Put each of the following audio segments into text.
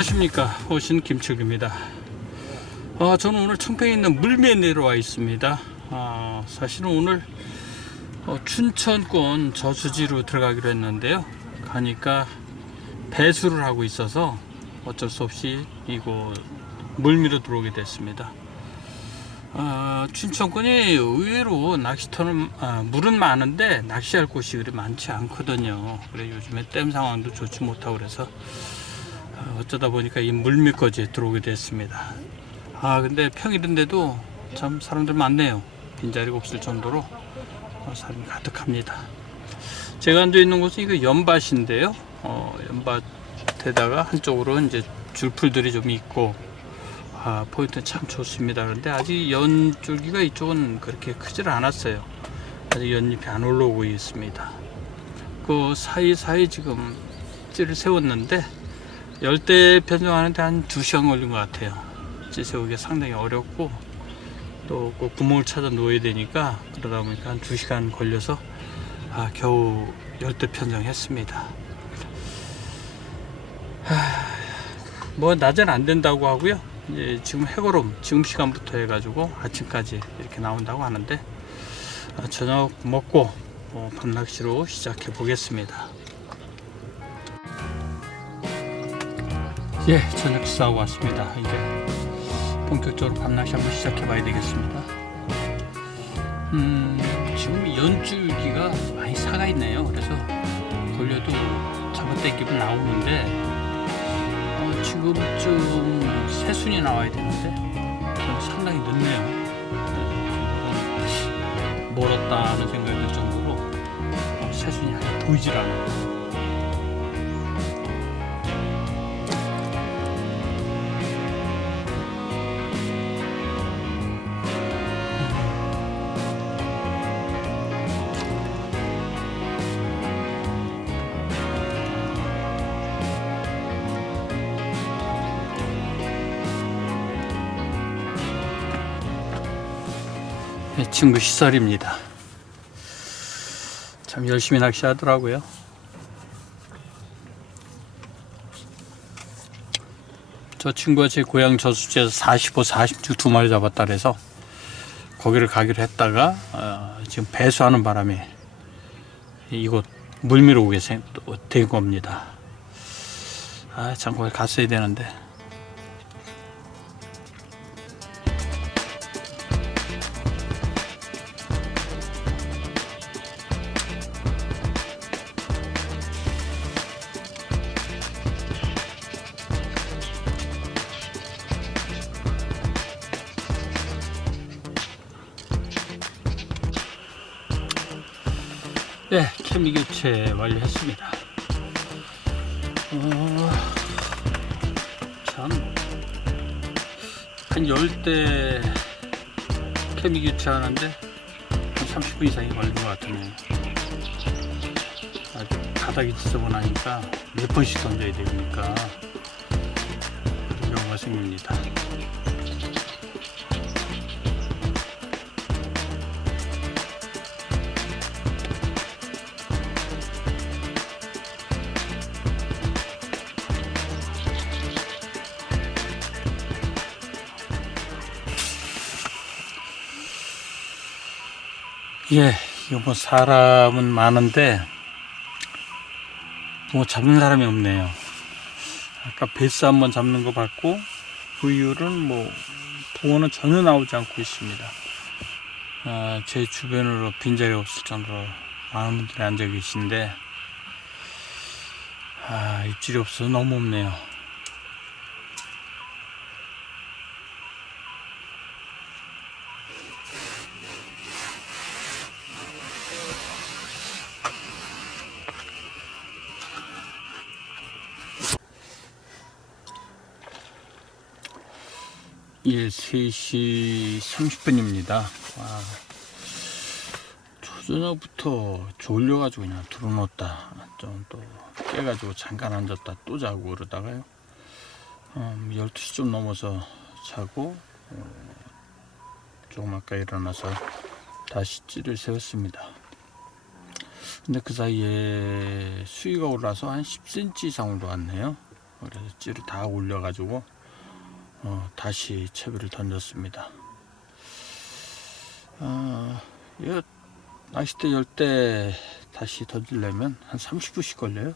안녕하십니까. 호신 김철규입니다. 아, 저는 오늘 청평에 있는 물매에 내려와 있습니다. 아, 사실은 오늘 어, 춘천권 저수지로 들어가기로 했는데요. 가니까 배수를 하고 있어서 어쩔 수 없이 이곳 물미로 들어오게 됐습니다. 아, 춘천권이 의외로 낚시터는 아, 물은 많은데 낚시할 곳이 그리 많지 않거든요. 그래 요즘에 댐 상황도 좋지 못하고 그래서 아, 어쩌다 보니까 이 물밑까지 들어오게 됐습니다. 아 근데 평일인데도 참 사람들 많네요. 빈자리가 없을 정도로 어, 사람이 가득합니다. 제가 앉아 있는 곳은 이거 연밭인데요. 어, 연밭에다가 한쪽으로 이제 줄풀들이 좀 있고 아 포인트 참 좋습니다. 그런데 아직 연줄기가 이쪽은 그렇게 크질 않았어요. 아직 연잎이 안 올라오고 있습니다. 그 사이 사이 지금 찌를 세웠는데 열대 편성하는데 한 2시간 걸린 것 같아요. 찌 세우기가 상당히 어렵고 또그 구멍을 찾아 놓아야 되니까 그러다 보니까 한 2시간 걸려서 아, 겨우 열대 편성했습니다. 하, 뭐 낮엔 안 된다고 하고요. 이제 지금 해거름 지금 시간부터 해가지고 아침까지 이렇게 나온다고 하는데 아, 저녁 먹고 어, 밤낚시로 시작해 보겠습니다. 예, 저녁 식사하고 왔습니다. 이제 본격적으로 밤낚시 한번 시작해 봐야 되겠습니다. 음, 지금 연줄기가 많이 사가 있네요. 그래서 걸려도 잡아당기면 나오는데, 어, 지금쯤 새순이 나와야 되는데, 좀 상당히 늦네요. 네, 멀었다는 생각이 들 정도로 어, 새순이 아직 보이질 않아요. 친구 시설입니다. 참 열심히 낚시하더라고요. 저 친구가 제 고향 저수지에서 45, 46 두 마리 잡았다 그래서 거기를 가기로 했다가 어, 지금 배수하는 바람에 이곳 물미로 오게 생- 또된 겁니다. 아, 참 거기 갔어야 되는데. 케미 교체 완료했습니다. 어, 참, 한 10대 케미 교체하는데 한 30분 이상이 걸린 것 같으네요. 아주 바닥이 지저분하니까 몇 번씩 던져야 되니까 경우가 생깁니다. 예, 이거 뭐 사람은 많은데 뭐 잡는 사람이 없네요. 아까 베스 한번 잡는 거 봤고 그 이후로는 뭐 붕어는 전혀 나오지 않고 있습니다. 아, 제 주변으로 빈자리 없을 정도로 많은 분들이 앉아 계신데 아, 입질이 없어서 너무 없네요. 예, 3시 30분입니다. 와, 초저녁부터 졸려가지고 그냥 들어놓았다. 좀 또 깨가지고 잠깐 앉았다 또 자고 그러다가요. 음, 12시 좀 넘어서 자고, 어, 조금 아까 일어나서 다시 찌를 세웠습니다. 근데 그 사이에 수위가 올라서 한 10cm 이상 올라왔네요. 그래서 찌를 다 올려가지고 어, 다시 채비를 던졌습니다. 어, 이거 낚싯대 열 때 다시 던지려면 한 30분씩 걸려요.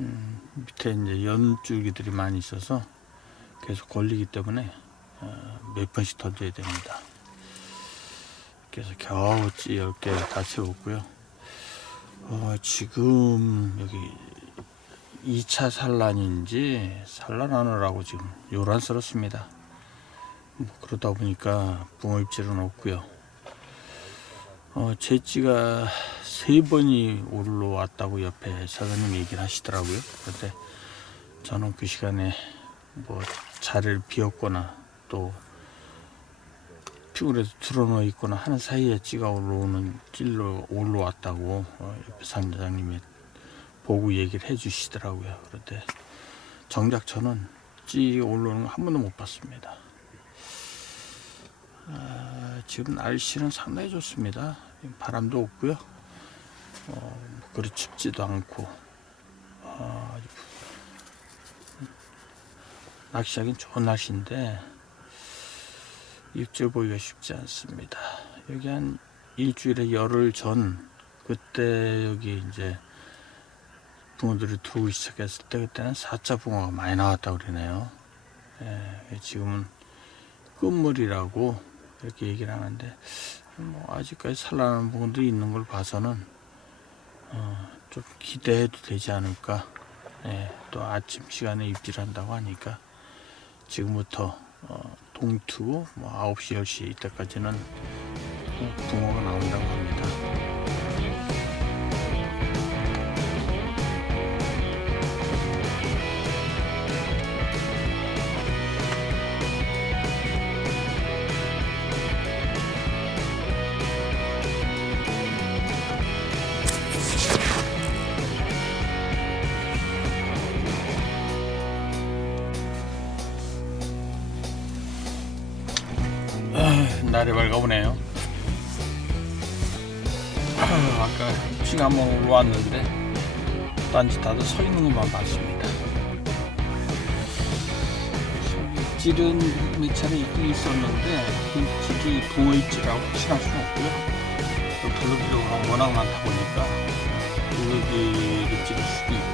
음, 밑에 이제 연줄기들이 많이 있어서 계속 걸리기 때문에 어, 몇 번씩 던져야 됩니다. 그래서 겨우 찌 10개 다 채웠고요. 어, 지금 여기 2차 산란인지 산란하느라고 지금 요란스럽습니다. 뭐 그러다 보니까 붕어 입질은 없고요. 어, 제 찌가 세 번이 올라왔다고 옆에 사장님 얘기를 하시더라고요. 그런데 저는 그 시간에 뭐 자리를 비웠거나 또 피울에서 들어놓여 있거나 하는 사이에 찌가 올라오는 찔로 올라왔다고 어, 옆에 상장님이 보고 얘기를 해주시더라고요. 그런데 정작 저는 찌 올라오는 거 한 번도 못 봤습니다. 아, 지금 날씨는 상당히 좋습니다. 바람도 없고요. 어, 뭐 그리 춥지도 않고 어, 아주 낚시하긴 좋은 날씨인데 입질 보기가 쉽지 않습니다. 여기 한 일주일에 열흘 전 그때 여기 이제 붕어들이 들어오기 시작했을 때 그때는 4차 붕어가 많이 나왔다고 그러네요. 예, 지금은 끝물이라고 이렇게 얘기를 하는데 뭐 아직까지 산란하는 붕어들이 있는 걸 봐서는 어, 좀 기대해도 되지 않을까. 예, 또 아침 시간에 입질한다고 하니까 지금부터 어, 동투 뭐 9시 10시 이때까지는 어, 붕어가 나온다고 합니다. 날이 밝아오네요. 아, 아까 비가 한번 올라왔는데 딴짓 다들 서 있는 것만 봤습니다. 입질은 몇 차례 있긴 있었는데 입질이 붕어 입질하고 확실할 수는 없고요. 또 블루비로가 워낙 많다 보니까 블루비 입질일 수도 있고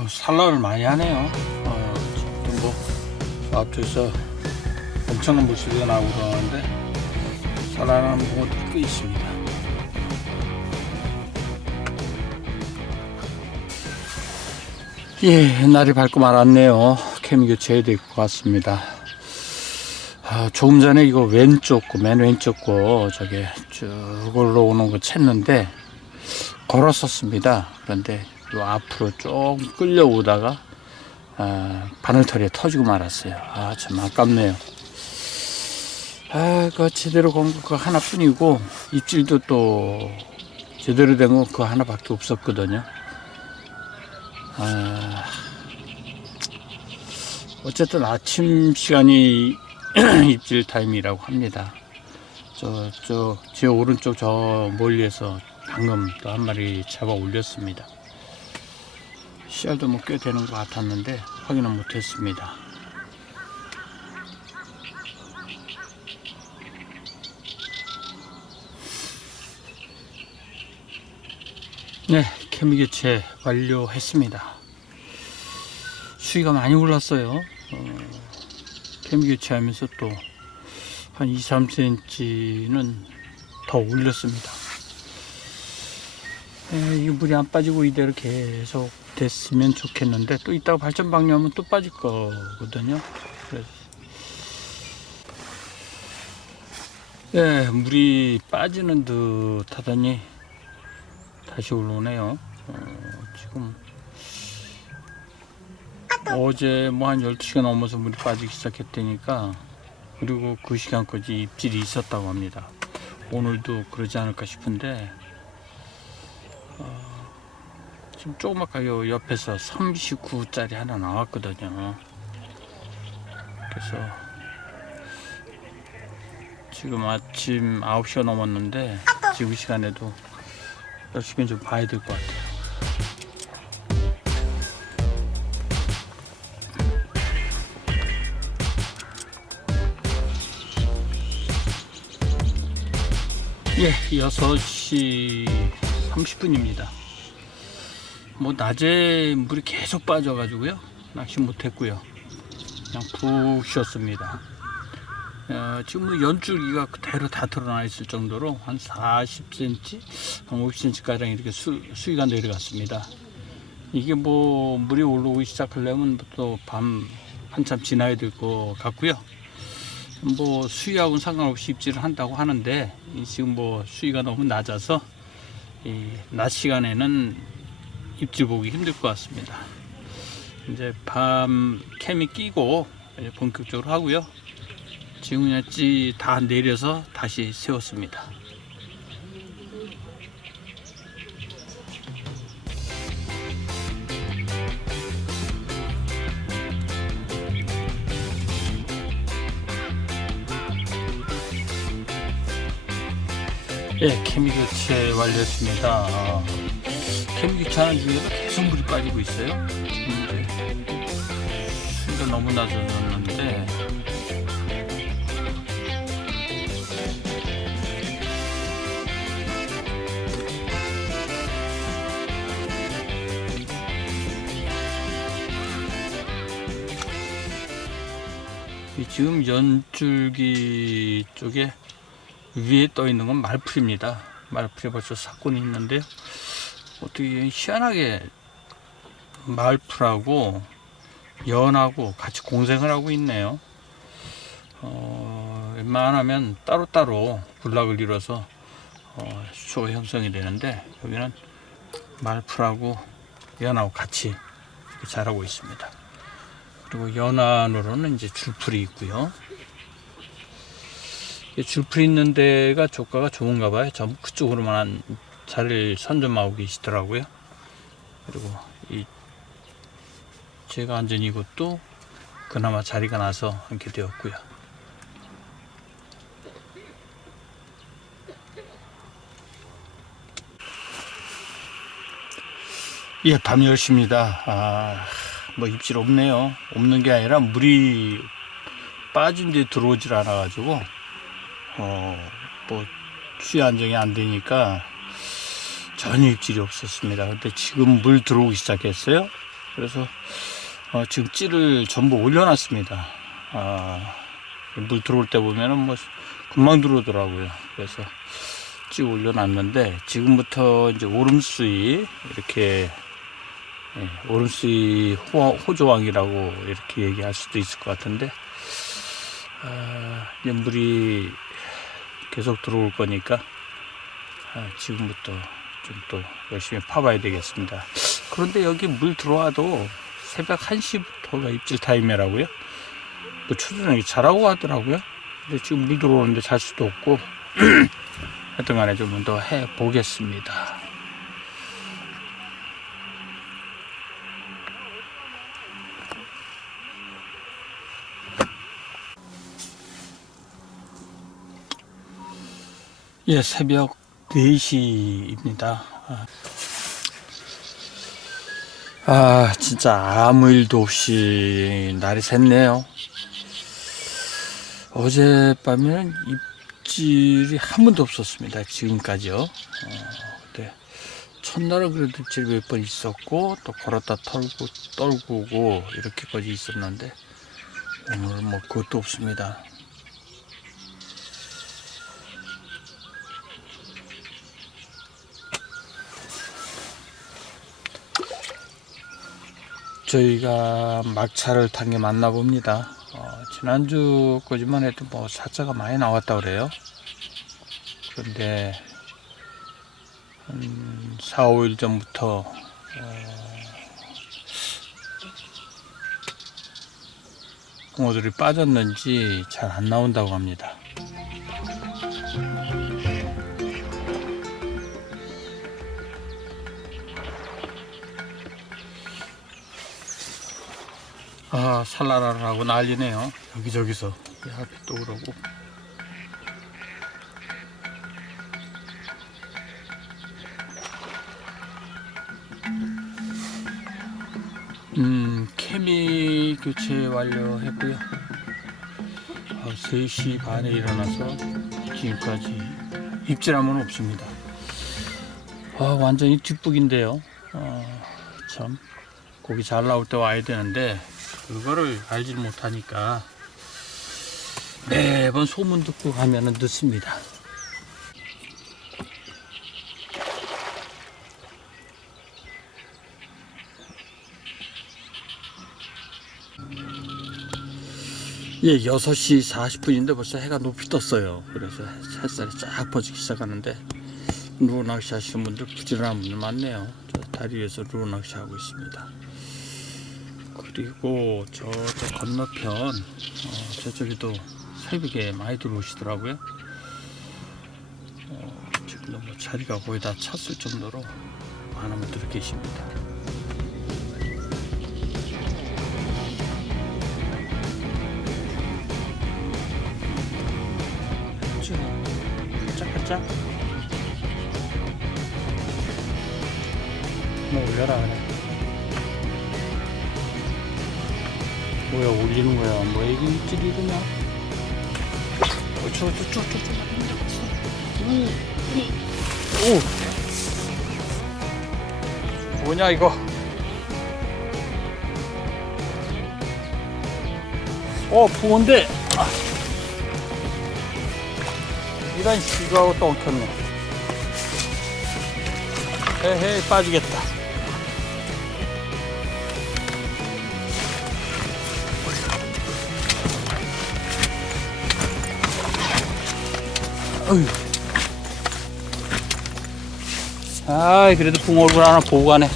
어, 산란을 많이 하네요. 어, 지금 뭐 앞쪽에서 엄청난 물소리가 나고 그러는데 산란하는 붕어도 꽤 있습니다. 예, 날이 밝고 말았네요. 캠 교체해야 될것 같습니다. 아, 조금 전에 이거 왼쪽 거, 맨 왼쪽 거, 저게 쭉 올라오는 거 챘는데, 걸었었습니다. 그런데 요 앞으로 좀 끌려오다가, 아, 바늘털이 터지고 말았어요. 아, 참 아깝네요. 아, 그 제대로 건거 하나뿐이고, 입질도 또 제대로 된 거 그거 하나밖에 없었거든요. 아, 어쨌든 아침 시간이 입질 타임이라고 합니다. 저, 저, 제 오른쪽 저 멀리에서 방금 또 한 마리 잡아 올렸습니다. 씨알도 뭐 꽤 되는 것 같았는데 확인은 못했습니다. 네, 케미 교체 완료했습니다. 수위가 많이 올랐어요. 어, 케미 교체하면서 또 한 2, 3cm는 더 올렸습니다. 에, 이 물이 안 빠지고 이대로 계속 됐으면 좋겠는데 또 이따가 발전 방류하면 또 빠질 거거든요. 그래서 예, 물이 빠지는 듯 하더니 다시 올라오네요. 어, 지금 어제 뭐 한 12시간 넘어서 물이 빠지기 시작했다니까 그리고 그 시간까지 입질이 있었다고 합니다. 오늘도 그러지 않을까 싶은데 어, 지금 아까 요 옆에서 39짜리 하나 나왔거든요. 그래서 지금 아침 9시가 넘었는데 지금 이 시간에도 열심히 좀 봐야 될 것 같아요. 예, 6시 30분입니다. 뭐 낮에 물이 계속 빠져가지고요. 낚시 못했고요. 그냥 푹 쉬었습니다. 어, 지금 뭐 연줄기가 그대로 다 드러나 있을 정도로 한 40cm, 한 50cm 가량 이렇게 수, 수위가 내려갔습니다. 이게 뭐 물이 올라오기 시작하려면 또 밤 한참 지나야 될 것 같고요. 뭐 수위하고는 상관없이 입질을 한다고 하는데 이 지금 뭐 수위가 너무 낮아서 이낮 시간에는 입질 보기 힘들 것 같습니다. 이제 밤 캠이 끼고 이제 본격적으로 하고요. 지금 그냥 찌다 내려서 다시 세웠습니다. 예, 케미 교체 완료했습니다. 교체하는 중에도 계속 물이 빠지고 있어요. 이제 수위가 너무 낮아졌는데 이 지금 연줄기 쪽에 위에 떠 있는 건 말풀입니다. 말풀이 벌써 사건이 있는데요. 어떻게 희한하게 말풀하고 연하고 같이 공생을 하고 있네요. 어, 웬만하면 따로따로 군락을 이뤄서 어, 수초가 형성이 되는데 여기는 말풀하고 연하고 같이 자라고 있습니다. 그리고 연안으로는 이제 줄풀이 있고요. 이 줄풀이 있는 데가 조가가 좋은가 봐요. 전부 그쪽으로만 한 자리를 선점하고 계시더라고요. 그리고 이 제가 앉은 이곳도 그나마 자리가 나서 앉게 되었고요. 예, 밤 10시입니다. 아, 뭐 입질 없네요. 없는 게 아니라 물이 빠진 데 들어오질 않아가지고, 어, 뭐, 취 안정이 안 되니까 전혀 입질이 없었습니다. 근데 지금 물 들어오기 시작했어요. 그래서, 어, 지금 찌를 전부 올려놨습니다. 아, 물 들어올 때 보면은 뭐, 금방 들어오더라고요. 그래서 찌 올려놨는데, 지금부터 이제 오름수위, 이렇게 예, 오름수위 호, 호조왕이라고 이렇게 얘기할 수도 있을 것 같은데 아, 이제 물이 계속 들어올 거니까 아, 지금부터 좀 또 열심히 파봐야 되겠습니다. 그런데 여기 물 들어와도 새벽 1시부터가 입질 타임이라고요. 뭐 초저녁에 자라고 하더라고요. 근데 지금 물 들어오는데 잘 수도 없고 하여튼 간에 좀 더 해보겠습니다. 예, 새벽 4시입니다. 아, 아, 진짜 아무 일도 없이 날이 샜네요. 어젯밤에는 입질이 한 번도 없었습니다. 지금까지요. 어, 근데 첫날은 그래도 입질이 몇번 있었고, 또 걸었다 털고, 떨구고, 이렇게까지 있었는데, 오늘은 뭐 그것도 없습니다. 저희가 막차를 탄 게 맞나 봅니다. 어, 지난주 거지만 해도 뭐 사자가 많이 나왔다 그래요. 그런데 한 4, 5일 전부터 어, 붕어들이 빠졌는지 잘 안 나온다고 합니다. 아, 살라라라고 난리네요. 여기저기서. 앞에 또 그러고. 음, 케미 교체 완료했고요. 아, 3시 반에 일어나서 지금까지 입질함은 없습니다. 아, 완전히 뒷북인데요. 아, 참. 고기 잘 나올 때 와야 되는데 그거를 알지 못하니까 매번 소문 듣고 가면은 늦습니다. 예, 6시 40분인데 벌써 해가 높이 떴어요. 그래서 햇살이 쫙 퍼지기 시작하는데 루어 낚시 하시는 분들 부지런한 분들 많네요. 저 다리 위에서 루어 낚시 하고 있습니다. 그리고 저쪽 건너편 어, 저쪽에도 새벽에 많이 들어오시더라고요. 어, 지금 뭐 자리가 거의 다 찼을 정도로 많은 분들이 계십니다. 쭉 반짝반짝 뭐 올려 뭐야 올리는 거야. 뭐 애기 입질이 그냥. 어, 저, 오, 오. 뭐냐 이거? 어 부어인데 아. 이런 시도하고 또 엉켰네. 헤헤 빠지겠다 아이 그래도 붕어 얼굴 하나 보고 가네.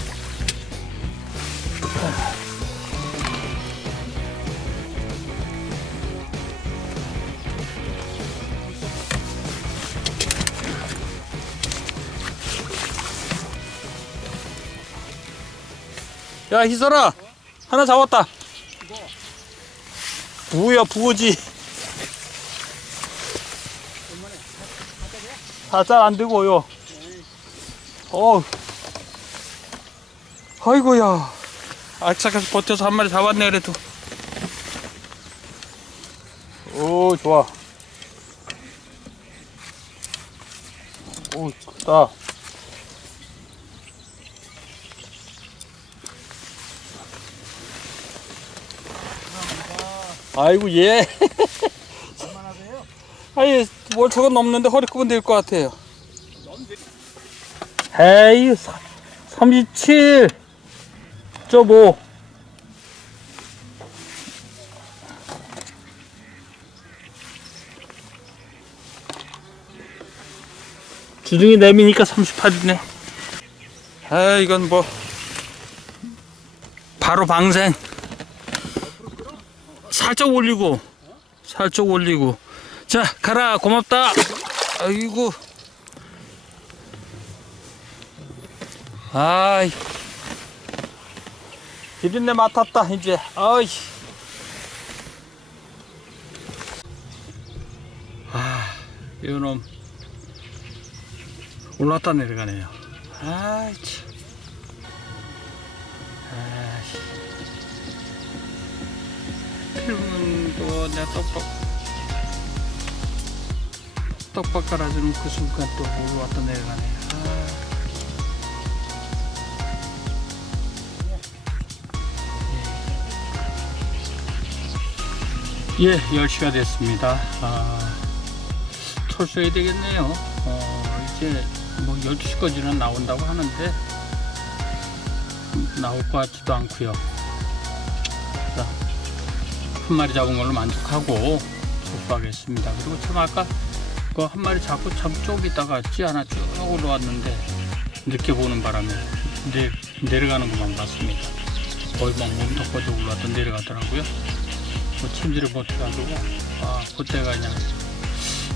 야 희설아. 하나 잡았다. 부야 부어지 살짝 안 되고요. 어 아이고야. 악착해서 버텨서 한 마리 잡았네 그래도. 오 좋아. 오 크다. 아이고 예. 뭘 저건 넘는데 허리급은 될 것 같아요. 에이 37. 저5 주둥이 내미니까 38이네. 아 이건 뭐 바로 방생. 살짝 올리고 살짝 올리고 자 가라. 고맙다. 아이고. 아이. 비린내 맡았다 이제. 아이. 아 이놈. 올랐다 내려가네요. 아이 참. 아이. 필름도 내가 떡밥 떡밥 깔아주는 그 순간 또 올라왔다 내려가네 아. 예, 10시가 됐습니다. 아, 철수해야 되겠네요. 어, 이제 뭐 12시까지는 나온다고 하는데, 나올 것 같지도 않고요 자, 한 마리 잡은 걸로 만족하고 복구하겠습니다. 그리고 참 아까 그한 마리 잡고 참 쪼기다가 찌 하나 쭉 올라왔는데 늦게 보는 바람에 내, 내려가는 것만 봤습니다. 거의 막 몸통까지 올라왔다 내려가더라고요. 뭐 침지를 못해가지고 아 그때가 그냥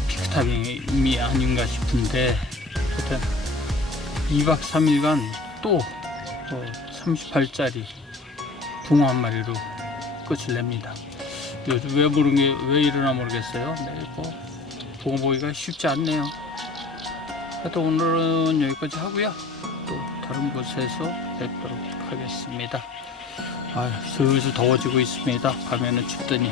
피크타임이 아닌가 싶은데 하여튼 2박 3일간 또 어, 38짜리 붕어 한 마리로 끝을 냅니다. 요즘 왜 모르는 게 왜 이러나 모르겠어요. 네, 뭐 붕어 보기가 쉽지 않네요. 하여튼 오늘은 여기까지 하고요. 또 다른 곳에서 뵙도록 하겠습니다. 아, 슬슬 더워지고 있습니다. 가면은 춥더니